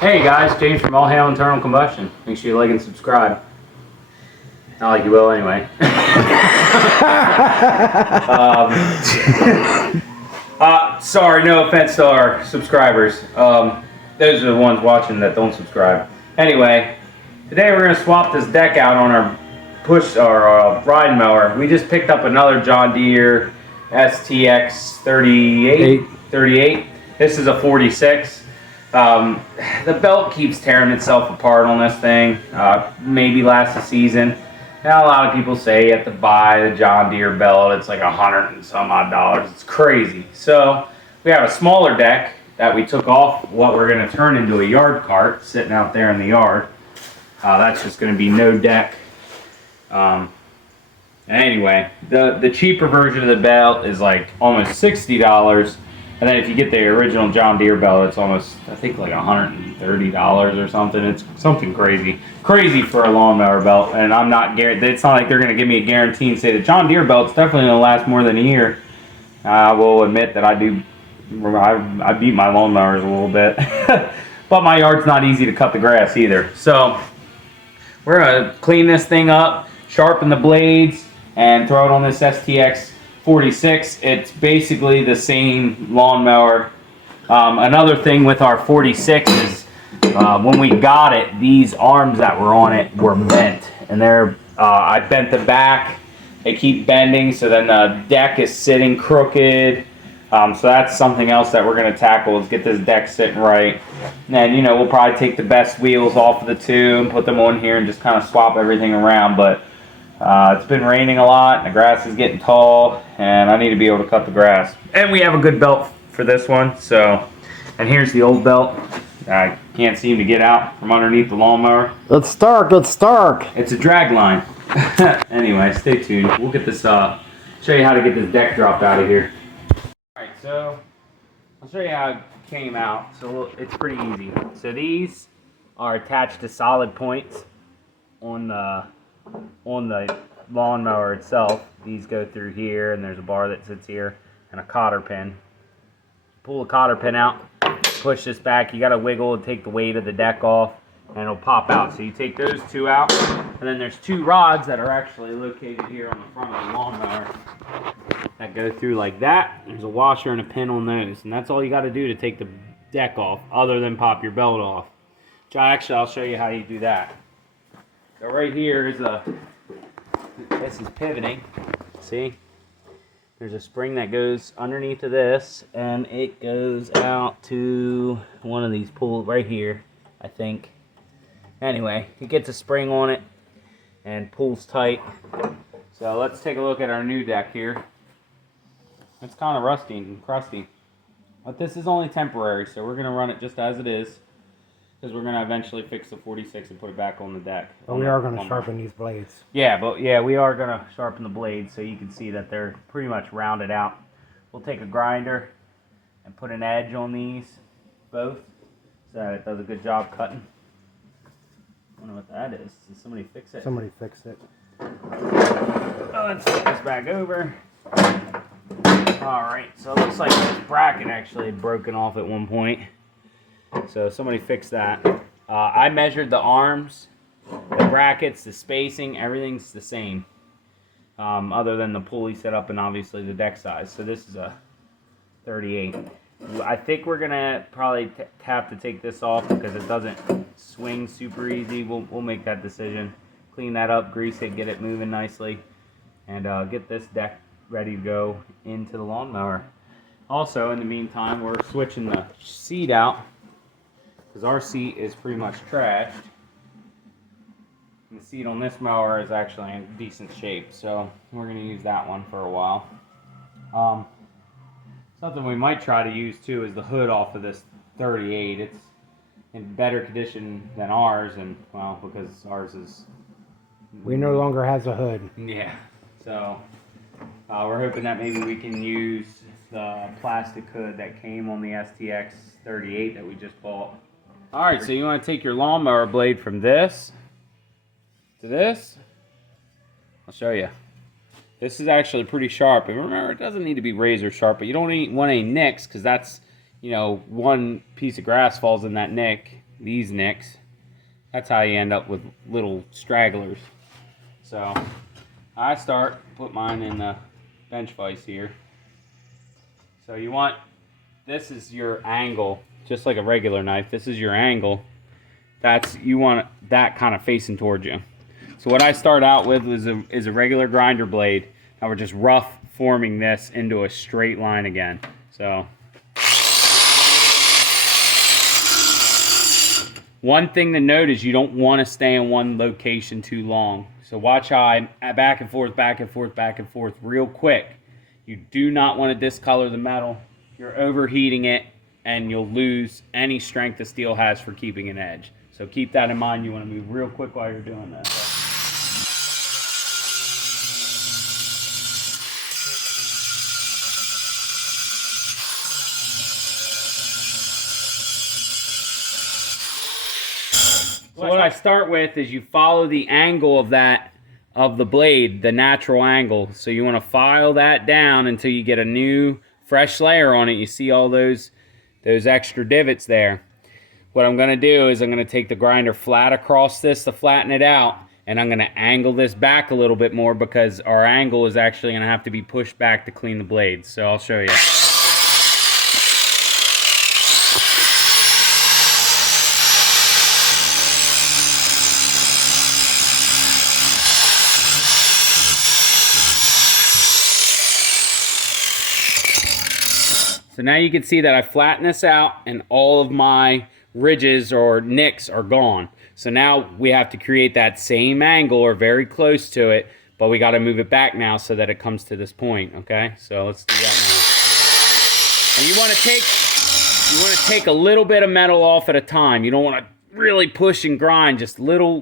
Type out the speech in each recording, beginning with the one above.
Hey guys, James from All Hail Internal Combustion. Make sure you like and subscribe. Not like you will anyway. Sorry, no offense to our subscribers. Those are the ones watching that don't subscribe. Anyway, today we're going to swap this deck out on our ride mower. We just picked up another John Deere STX38. This is a 46. The belt keeps tearing itself apart on this thing. Maybe last season. Now a lot of people say you have to buy the John Deere belt. It's like $100 and some odd. It's crazy. So we have a smaller deck that we took off what we're going to turn into a yard cart sitting out there in the yard. That's just going to be no deck. Anyway, the cheaper version of the belt is like almost $60. And then if you get the original John Deere belt, it's almost, I think, like $130 or something. It's something crazy. Crazy for a lawnmower belt. And I'm not guaranteed. It's not like they're going to give me a guarantee and say the John Deere belt's definitely going to last more than a year. I will admit that I beat my lawnmowers a little bit. But my yard's not easy to cut the grass either. So we're going to clean this thing up, sharpen the blades, and throw it on this STX46. It's basically the same lawnmower. Another thing with our 46 is when we got it, these arms that were on it were bent, and I bent the back. They keep bending, so then the deck is sitting crooked. So that's something else that we're going to tackle, is get this deck sitting right. And then, we'll probably take the best wheels off of the two and put them on here and just kind of swap everything around. But it's been raining a lot, and the grass is getting tall, and I need to be able to cut the grass. And we have a good belt for this one. So, and here's the old belt. I can't seem to get out from underneath the lawnmower. It's dark. It's a drag line. Anyway, stay tuned. We'll get this, show you how to get this deck dropped out of here. Alright, so I'll show you how it came out. So it's pretty easy. So these are attached to solid points on the lawnmower itself. These go through here, and there's a bar that sits here and a cotter pin. Pull the cotter pin out, push this back. You got to wiggle and take the weight of the deck off, and it'll pop out. So you take those two out, and then there's two rods that are actually located here on the front of the lawnmower that go through like that. There's a washer and a pin on those, and that's all you got to do to take the deck off, other than pop your belt off. Actually, I'll show you how you do that. So right here is this is pivoting. See? There's a spring that goes underneath of this, and it goes out to one of these pulls right here, I think. Anyway, it gets a spring on it and pulls tight. So let's take a look at our new deck here. It's kind of rusty and crusty, but this is only temporary, so we're going to run it just as it is, because we're going to eventually fix the 46 and put it back on the deck. But we are going to sharpen these blades. Yeah, we are going to sharpen the blades so you can see that they're pretty much rounded out. We'll take a grinder and put an edge on these both so that it does a good job cutting. I wonder what that is. Did somebody fix it? Somebody fixed it. Let's flip this back over. Alright, so it looks like this bracket actually had broken off at one point. So somebody fixed that. I measured the arms, the brackets, the spacing, everything's the same. Other than the pulley setup and obviously the deck size. So this is a 38. I think we're going to probably have to take this off because it doesn't swing super easy. We'll make that decision. Clean that up, grease it, get it moving nicely, and get this deck ready to go into the lawnmower. Also, in the meantime, we're switching the seat out, because our seat is pretty much trashed. And the seat on this mower is actually in decent shape, so we're going to use that one for a while. Something we might try to use too is the hood off of this 38. It's in better condition than ours, and well, because ours is... We no longer has a hood. Yeah, so we're hoping that maybe we can use the plastic hood that came on the STX38 that we just bought. Alright, so you want to take your lawnmower blade from this to this. I'll show you. This is actually pretty sharp. And remember, it doesn't need to be razor sharp, but you don't want any nicks, because that's, one piece of grass falls in that nick. these nicks, that's how you end up with little stragglers. So I put mine in the bench vise here. So you want, this is your angle, just like a regular knife. This is your angle. You want that kind of facing towards you. So what I start out with is a regular grinder blade. Now we're just rough forming this into a straight line again. So one thing to note is you don't want to stay in one location too long. So watch how I back and forth, back and forth, back and forth real quick. You do not want to discolor the metal. You're overheating it and you'll lose any strength the steel has for keeping an edge. So keep that in mind. You want to move real quick while you're doing that. So what I start with is you follow the angle of the blade, the natural angle. So you want to file that down until you get a new fresh layer on it. You see all those extra divots there. What I'm going to do is I'm going to take the grinder flat across this to flatten it out, and I'm going to angle this back a little bit more because our angle is actually going to have to be pushed back to clean the blades. So I'll show you. So now you can see that I flatten this out and all of my ridges or nicks are gone. So now we have to create that same angle or very close to it, but we got to move it back now so that it comes to this point, okay? So let's do that now. And you want to take a little bit of metal off at a time. You don't want to really push and grind, just little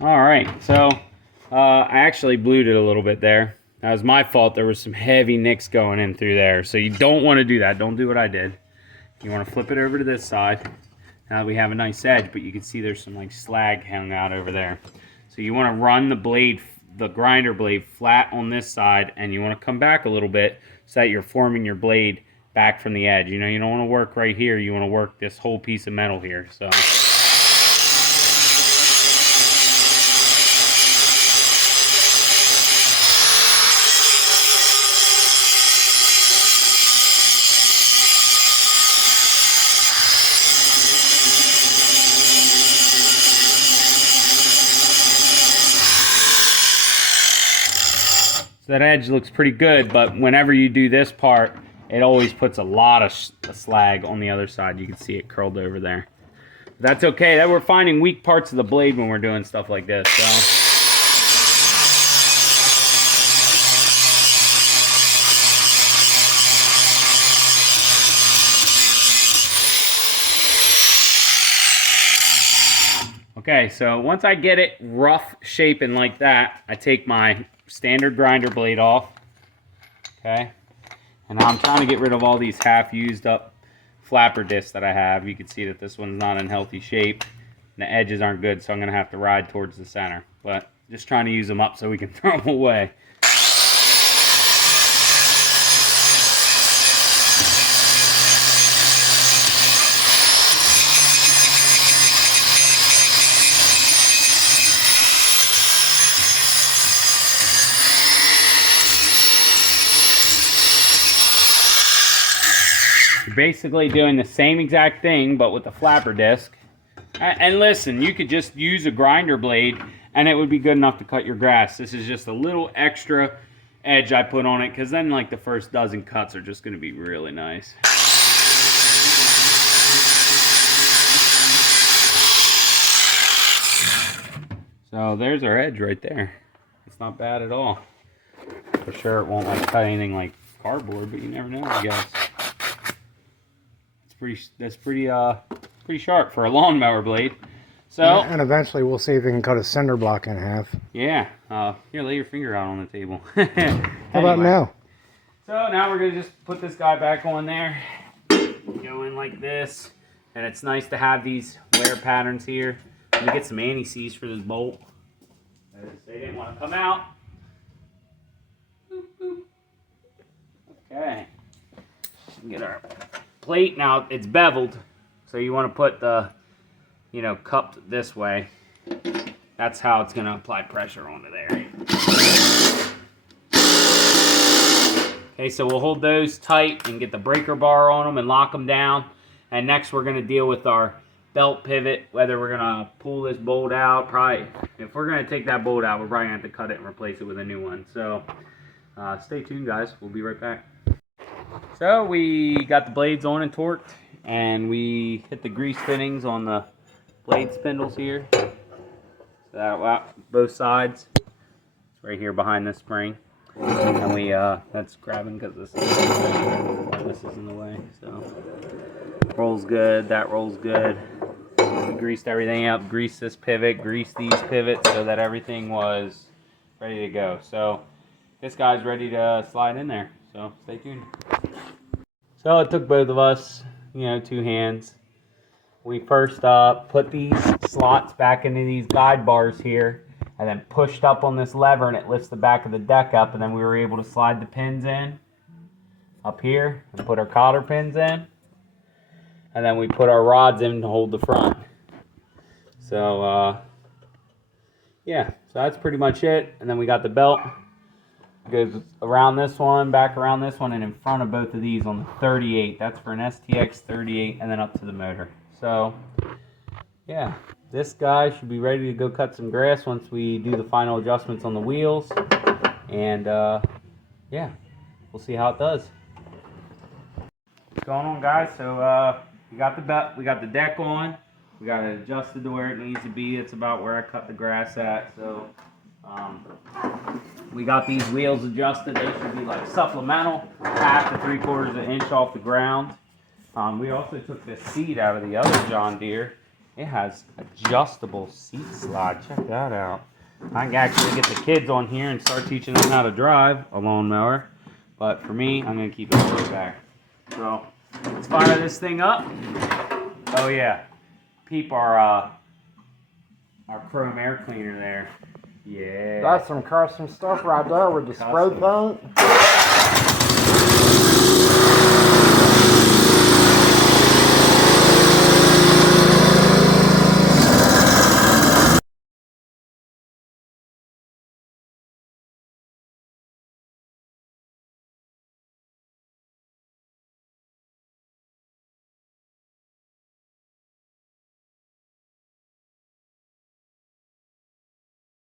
Alright, so I actually blued it a little bit there. That was my fault. There was some heavy nicks going in through there. So you don't want to do that. Don't do what I did. You want to flip it over to this side. Now we have a nice edge, but you can see there's some like slag hanging out over there. So you want to run the grinder blade flat on this side, and you want to come back a little bit so that you're forming your blade back from the edge. You know, you don't want to work right here. You want to work this whole piece of metal here. So that edge looks pretty good, but whenever you do this part, it always puts a lot of slag on the other side. You can see it curled over there. But that's okay. That we're finding weak parts of the blade when we're doing stuff like this. Okay, so once I get it rough shaping like that, I take my standard grinder blade off, okay, and now I'm trying to get rid of all these half used up flapper discs that I have. You can see that this one's not in healthy shape and the edges aren't good, so I'm gonna have to ride towards the center, but just trying to use them up so we can throw them away. Basically doing the same exact thing but with the flapper disc. And listen, you could just use a grinder blade and it would be good enough to cut your grass. This is just a little extra edge I put on it because then like the first dozen cuts are just going to be really nice. So there's our edge right there. It's not bad at all. For sure it won't like cut anything like cardboard, but you never know, I guess. pretty sharp for a lawnmower blade. So And eventually we'll see if we can cut a cinder block in half. yeah, here, lay your finger out on the table. How about now? So now we're gonna just put this guy back on there, go in like this, and it's nice to have these wear patterns here. Let me get some anti-seize for this bolt. They didn't want to come out. Boop, boop. Okay, get our plate. Now it's beveled, so you want to put the, you know, cupped this way. That's how it's gonna apply pressure onto there. Okay, so we'll hold those tight and get the breaker bar on them and lock them down. And next we're gonna deal with our belt pivot, whether we're gonna pull this bolt out. Probably, if we're gonna take that bolt out, we're probably gonna have to cut it and replace it with a new one. So stay tuned, guys. We'll be right back. So we got the blades on and torqued, and we hit the grease fittings on the blade spindles here. So that, both sides. It's right here behind this spring. And we, that's grabbing because this is in the way. So rolls good, that rolls good. We greased everything up, greased this pivot, greased these pivots so that everything was ready to go. So this guy's ready to slide in there. So stay tuned. So it took both of us, you know, 2 hands. We first put these slots back into these guide bars here, and then pushed up on this lever, and it lifts the back of the deck up, and then we were able to slide the pins in up here and put our cotter pins in, and then we put our rods in to hold the front. So yeah, so that's pretty much it. And then we got the belt. It goes around this one, back around this one, and in front of both of these on the 38. That's for an STX38, and then up to the motor. So yeah, this guy should be ready to go cut some grass once we do the final adjustments on the wheels. And yeah, we'll see how it does. What's going on, guys? So we got the deck on. We got it adjusted to where it needs to be. It's about where I cut the grass at. So we got these wheels adjusted. They should be like supplemental, 1/2 to 3/4 of an inch off the ground. We also took this seat out of the other John Deere. It has adjustable seat slide. Check that out. I can actually get the kids on here and start teaching them how to drive a lawnmower. But for me, I'm going to keep it all the way back. So let's fire this thing up. Oh yeah, peep our chrome air cleaner there. Yeah. That's some custom stuff right there with the spray paint.